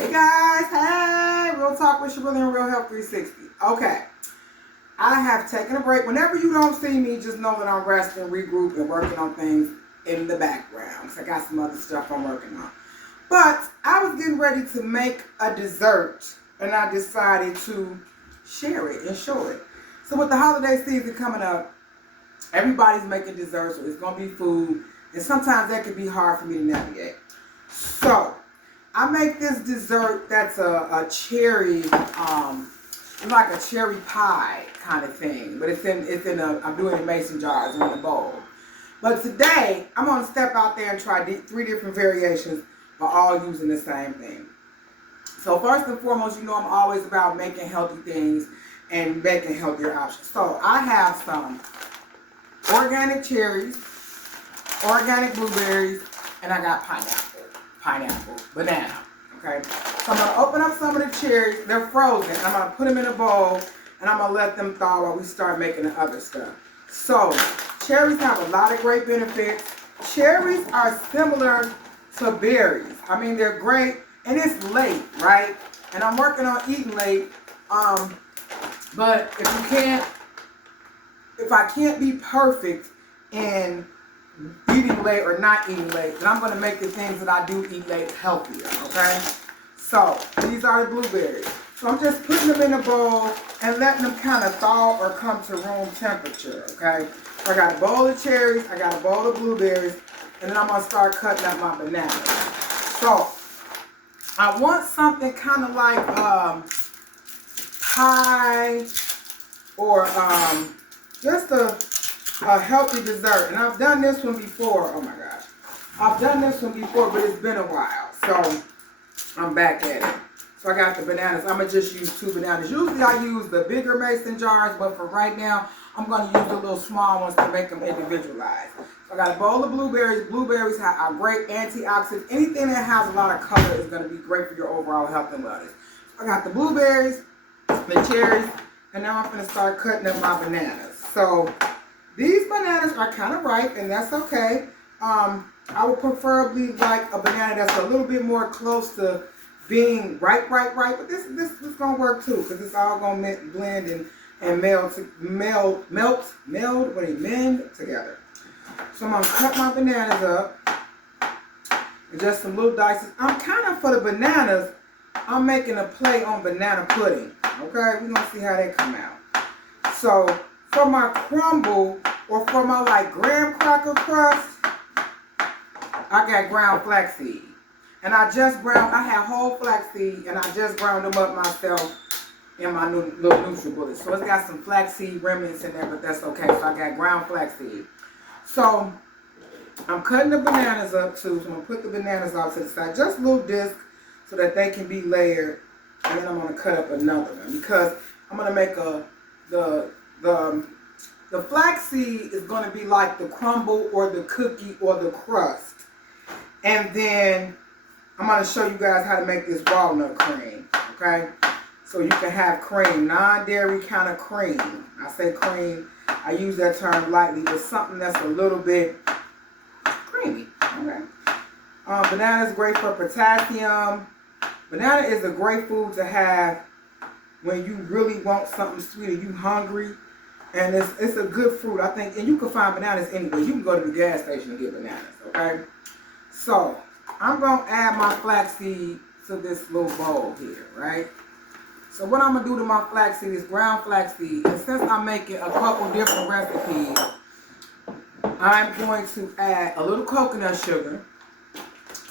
Hey guys, hey, Real Talk with Shabrilli and Real Health 360. Okay, I have taken a break. Whenever you don't see me, just know that I'm resting, regrouping, and working on things in the background. Because I got some other stuff I'm working on. But I was getting ready to make a dessert, and I decided to share it and show it. So with the holiday season coming up, everybody's making desserts, so it's going to be food. And sometimes that can be hard for me to navigate. So I make this dessert that's a cherry, like a cherry pie kind of thing. But I'm doing it in mason jars or in a bowl. But today, I'm going to step out there and try 3 different variations, but all using the same thing. So first and foremost, you know I'm always about making healthy things and making healthier options. So I have some organic cherries, organic blueberries, and I got pineapple, banana. Okay, so I'm going to open up some of the cherries. They're frozen. I'm going to put them in a bowl, and I'm going to let them thaw while we start making the other stuff. So cherries have a lot of great benefits. Cherries are similar to berries. I mean, they're great, and it's late, right? And I'm working on eating late. But if I can't be perfect in eating late or not eating late, then I'm going to make the things that I do eat late healthier, okay? So these are the blueberries. So I'm just putting them in a bowl and letting them kind of thaw or come to room temperature, okay? So I got a bowl of cherries, I got a bowl of blueberries, and then I'm going to start cutting up my bananas. So I want something kind of like pie or just a healthy dessert. And I've done this one before. Oh my gosh. I've done this one before, but it's been a while. So I'm back at it. So I got the bananas. I'm going to just use 2 bananas. Usually I use the bigger mason jars, but for right now, I'm going to use the little small ones to make them individualized. So I got a bowl of blueberries. Blueberries are great antioxidants. Anything that has a lot of color is going to be great for your overall health and wellness. I got the blueberries, the cherries, and now I'm going to start cutting up my bananas. So these bananas are kind of ripe, and that's okay. I would preferably like a banana that's a little bit more close to being ripe, but this is going to work too, because it's all going to blend and meld together. So I'm going to cut my bananas up, and just some little dices. I'm kind of, for the bananas, I'm making a play on banana pudding. Okay, we're going to see how they come out. So for my crumble, or for my like graham cracker crust, I got ground flaxseed. And I had whole flaxseed, and I just ground them up myself in my new little NutriBullet. So it's got some flaxseed remnants in there, but that's okay. So I got ground flaxseed. So I'm cutting the bananas up too. So I'm going to put the bananas off to the side. Just a little disc so that they can be layered. And then I'm going to cut up another one, because I'm going to make the flaxseed is going to be like the crumble or the cookie or the crust. And then I'm going to show you guys how to make this walnut cream, okay? So you can have cream, non-dairy kind of cream. I say cream, I use that term lightly, but something that's a little bit creamy, okay? Banana is great for potassium. Banana is a great food to have when you really want something sweet or you hungry. And it's a good fruit, I think. And you can find bananas anywhere. You can go to the gas station and get bananas, okay? So I'm going to add my flaxseed to this little bowl here, right? So what I'm going to do to my flaxseed is ground flaxseed. And since I'm making a couple different recipes, I'm going to add a little coconut sugar.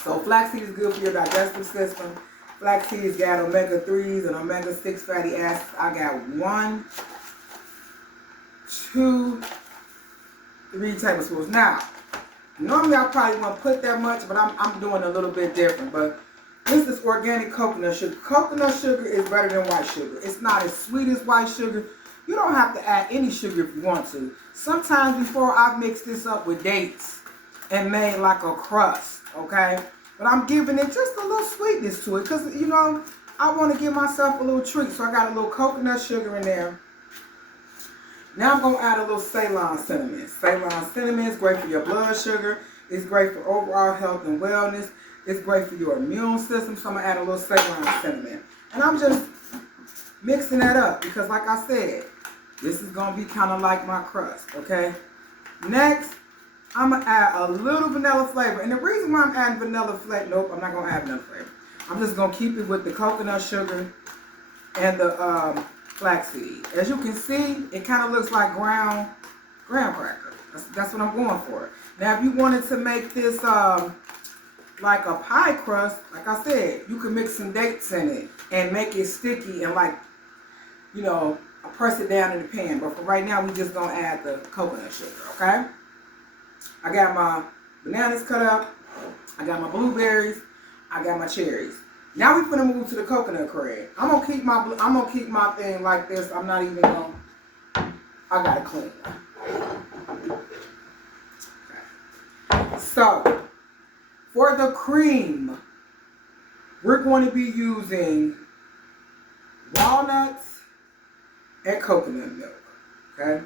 So flaxseed is good for your digestive system. Flaxseed has got omega-3s and omega-6 fatty acids. I got 1, 2, 3 tablespoons. Now, normally I probably won't put that much, but I'm doing a little bit different. But this is organic coconut sugar. Coconut sugar is better than white sugar. It's not as sweet as white sugar. You don't have to add any sugar if you want to. Sometimes before I've mixed this up with dates and made like a crust, okay? But I'm giving it just a little sweetness to it, because, you know, I want to give myself a little treat. So I got a little coconut sugar in there. Now I'm going to add a little Ceylon cinnamon. Ceylon cinnamon is great for your blood sugar. It's great for overall health and wellness. It's great for your immune system, so I'm going to add a little Ceylon cinnamon. And I'm just mixing that up because, like I said, this is going to be kind of like my crust, okay? Next, I'm going to add a little vanilla flavor. And the reason why I'm adding vanilla flavor, nope, I'm not going to add vanilla flavor. I'm just going to keep it with the coconut sugar and the flaxseed. As you can see, it kind of looks like graham cracker. That's what I'm going for. Now, if you wanted to make this like a pie crust, like I said, you can mix some dates in it and make it sticky and like, you know, press it down in the pan. But for right now, we just gonna add the coconut sugar, okay? I got my bananas cut up. I got my blueberries. I got my cherries. Now we're gonna move to the coconut cream. I'm gonna keep my thing like this. I'm not even gonna. I gotta clean it. Okay. So for the cream, we're going to be using walnuts and coconut milk. Okay.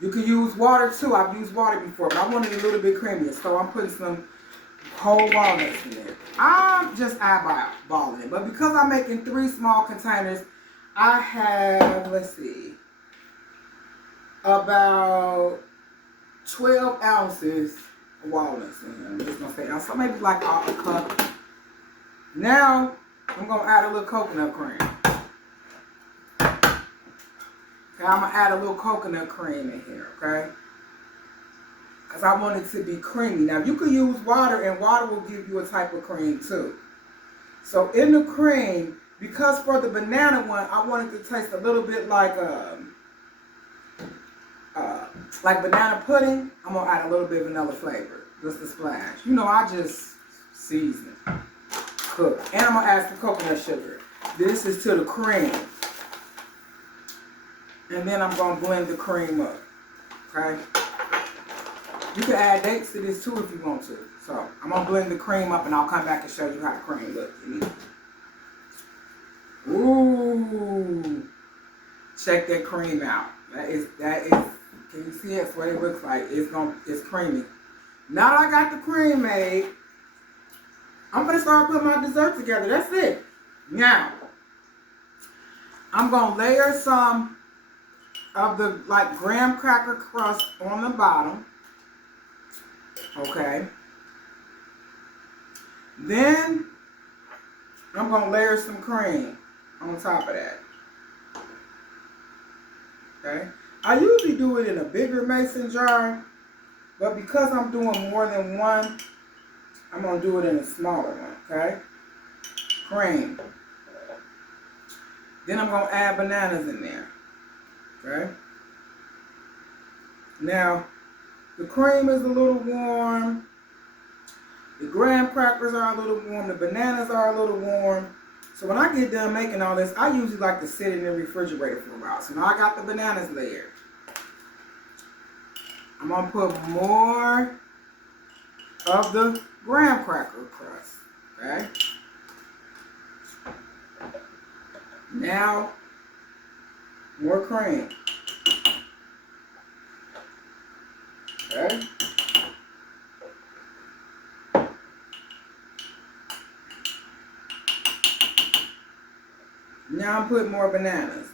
You can use water too. I've used water before, but I wanted a little bit creamier, so I'm putting some whole walnuts in there. I'm just eyeballing it, but because I'm making 3 small containers, I have, let's see, about 12 ounces of walnuts in here. I'm just gonna say, so maybe like a cup. Now I'm gonna add a little coconut cream. Okay, I'm gonna add a little coconut cream in here, okay? Because I want it to be creamy. Now you can use water, and water will give you a type of cream too. So in the cream, because for the banana one, I want it to taste a little bit like banana pudding. I'm gonna add a little bit of vanilla flavor, just a splash. You know, I just season, cook, and I'm gonna add some coconut sugar. This is to the cream, and then I'm gonna blend the cream up. Okay. You can add dates to this too if you want to. So I'm gonna blend the cream up, and I'll come back and show you how the cream looks. Ooh, check that cream out. That is. Can you see it? That's what it looks like. It's creamy. Now that I got the cream made, I'm gonna start putting my dessert together. That's it. Now I'm gonna layer some of the like graham cracker crust on the bottom. Okay. Then I'm gonna layer some cream on top of that. Okay. I usually do it in a bigger mason jar, but because I'm doing more than one, I'm gonna do it in a smaller one. Okay. Cream. Then I'm gonna add bananas in there. Okay. Now, the cream is a little warm. The graham crackers are a little warm. The bananas are a little warm. So when I get done making all this, I usually like to sit in the refrigerator for a while. So now I got the bananas layered. I'm going to put more of the graham cracker crust. Okay. Now, more cream. Okay. Now I'm putting more bananas.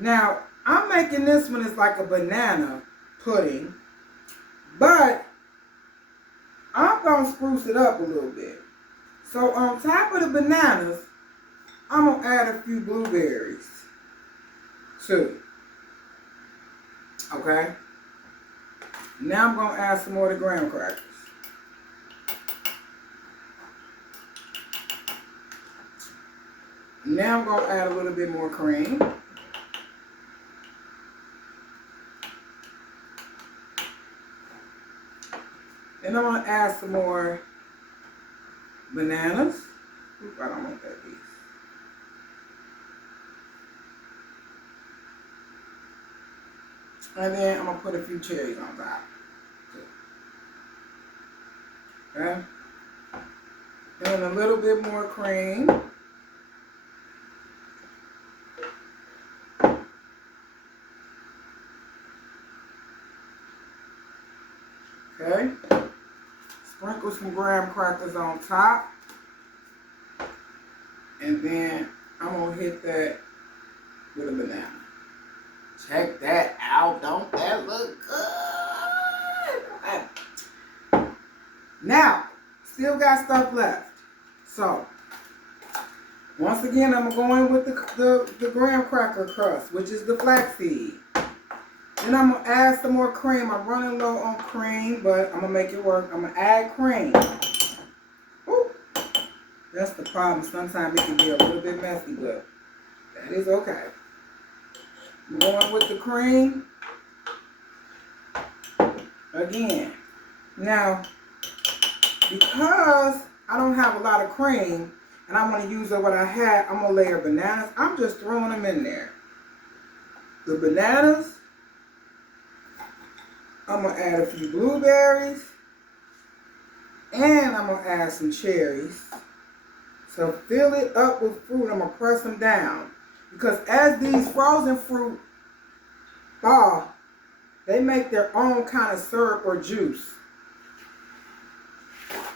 Now, I'm making this one as like a banana pudding, but I'm going to spruce it up a little bit. So on top of the bananas, I'm going to add a few blueberries too. Okay? Now I'm going to add some more of the graham crackers. Now I'm going to add a little bit more cream. And I'm going to add some more bananas. Oop, I don't want that piece. And then I'm going to put a few cherries on top. Okay? And a little bit more cream. Okay? Sprinkle sprinkle some graham crackers on top. And then I'm going to hit that with a banana. Check that out. Don't that look good? Okay. Now, still got stuff left. So, once again, I'm going to go in with the graham cracker crust, which is the flaxseed. Then I'm going to add some more cream. I'm running low on cream, but I'm going to make it work. I'm going to add cream. Ooh. That's the problem. Sometimes it can be a little bit messy, but that is okay. I'm going with the cream. Again. Now, because I don't have a lot of cream, and I want to use up what I had, I'm going to layer bananas. I'm just throwing them in there. The bananas. I'm going to add a few blueberries. And I'm going to add some cherries. So fill it up with fruit. I'm going to press them down. Because as these frozen fruit thaw, they make their own kind of syrup or juice.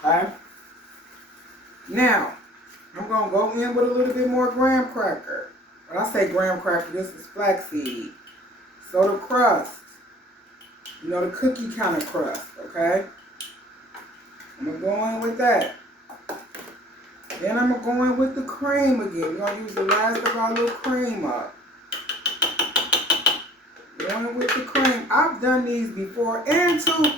Okay? Now, I'm going to go in with a little bit more graham cracker. When I say graham cracker, this is flaxseed. So the crust. You know, the cookie kind of crust, okay? I'm going to go in with that. Then I'm going to go in with the cream again. We're going to use the last of our little cream up. Going with the cream. I've done these before. And too,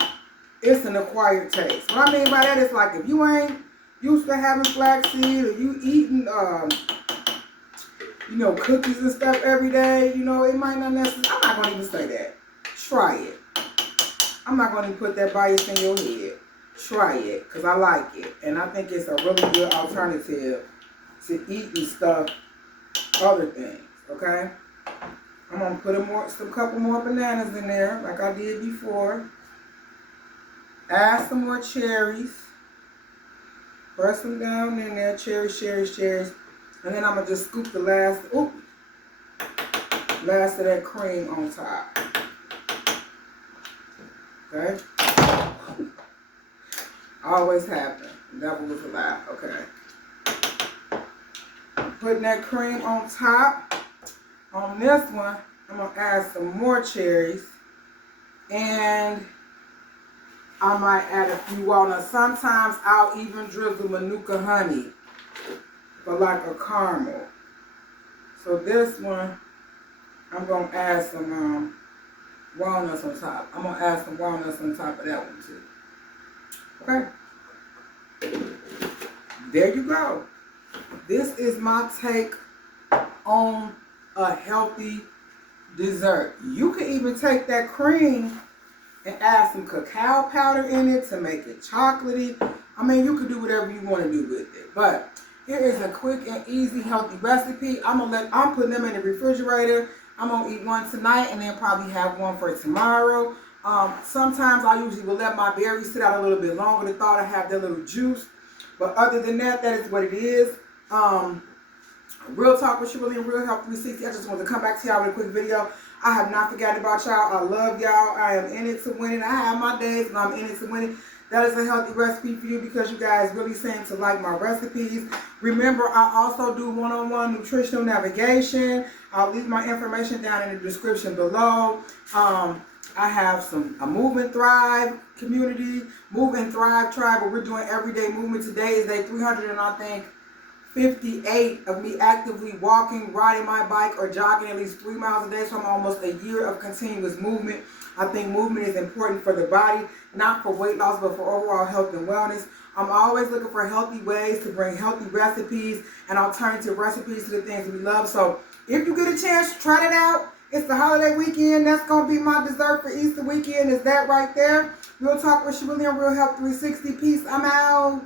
it's an acquired taste. What I mean by that is like if you ain't used to having flaxseed or you eating, you know, cookies and stuff every day, you know, it might not necessarily, I'm not going to even say that. Try it. I'm not going to put that bias in your head. Try it, because I like it. And I think it's a really good alternative to eating stuff, other things, okay? I'm going to put some couple more bananas in there, like I did before. Add some more cherries. Press them down in there, cherries, cherries, cherries. And then I'm going to just scoop the last of that cream on top. Okay? Always happen. The devil was alive. Okay. Putting that cream on top. On this one, I'm going to add some more cherries. And I might add a few walnuts. Sometimes I'll even drizzle Manuka honey for like a caramel. So this one, I'm going to add some walnuts on top. I'm going to add some walnuts on top of that one too. Okay. There you go. This is my take on a healthy dessert. You can even take that cream and add some cacao powder in it to make it chocolatey. I mean, you can do whatever you want to do with it. But here is a quick and easy healthy recipe. I'm putting them in the refrigerator. I'm going to eat one tonight and then probably have one for tomorrow. Sometimes I usually will let my berries sit out a little bit longer to thaw to have their little juice. But other than that, that is what it is. Real talk with Shirley and Real Health 360. I just wanted to come back to y'all with a quick video. I have not forgotten about y'all. I love y'all. I am in it to win it. I have my days and I'm in it to win it. That is a healthy recipe for you because you guys really seem to like my recipes. Remember, I also do one-on-one nutritional navigation. I'll leave my information down in the description below. I have a Move and Thrive community, Move and Thrive tribe, where we're doing everyday movement. Today is day 300 and I think 58 of me actively walking, riding my bike, or jogging at least 3 miles a day. So I'm almost a year of continuous movement. I think movement is important for the body, not for weight loss, but for overall health and wellness. I'm always looking for healthy ways to bring healthy recipes and alternative recipes to the things we love. So if you get a chance, try it out. It's the holiday weekend. That's going to be my dessert for Easter weekend. Is that right there? Real Talk with Shirley and Real Health 360. Peace. I'm out.